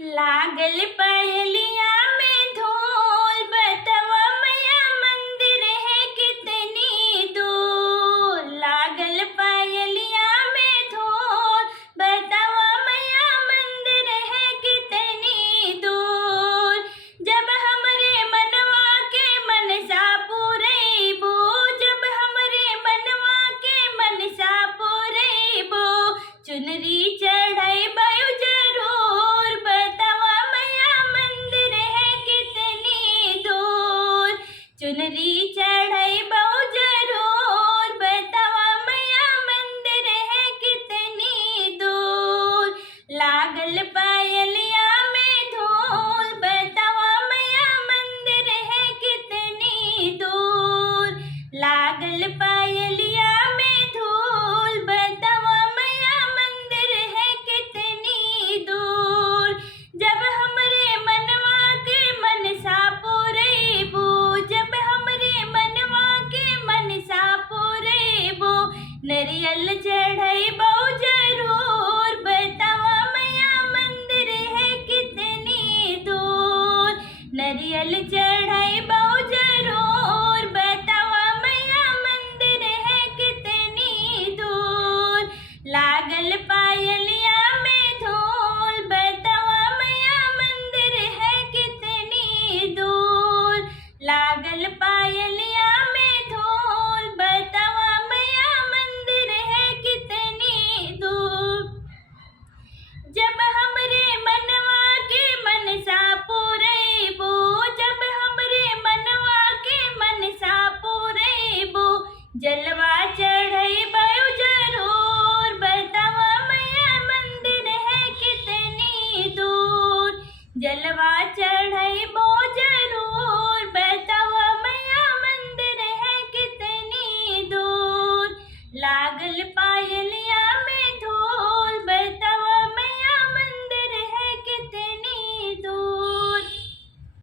लागल पायलिया में धूल बतवा मैया मंदिर है कितनी दूर। लागल पायलिया में धूल बतवा मैया मंदिर है कितनी दूर। जब हमरे मनवा के मनसा पुरैबो, जब हमरे मनवा के मनसा पुरैबो, चुनरी चढ़ैबो जरूर बतवा मैया मंदिर है कितनी दूर। चुनरी चढ़ैबो जरूर बतवा मैया मंदिर है कितनी दूर। लागल पायलिया में धूल बतवा मैया मंदिर है कितनी दूर। लागल पायलिया में धूल बतवा मैया मंदिर है कितनी दूर। जब हमरे मनवा के मनसा पुरैबो, जब हमरे मनवा के मनसा पुरैबो, नरियल चढ़ैबो जरूर बतवा मैया मंदिर है कितनी दूर। नरियल चढ़ैबो जरूर बतवा मैया मंदिर है कितनी दूर। लागल पायलिया में धूल बतवा मैया मंदिर है कितनी दूर। लागल पायलिया में धूल बतवा मैया मंदिर है कितनी दूर। जब हमरे मनवा के मनसा पुरैबो, जब हमरे मनवा के मनसा पुरैबो, जलवा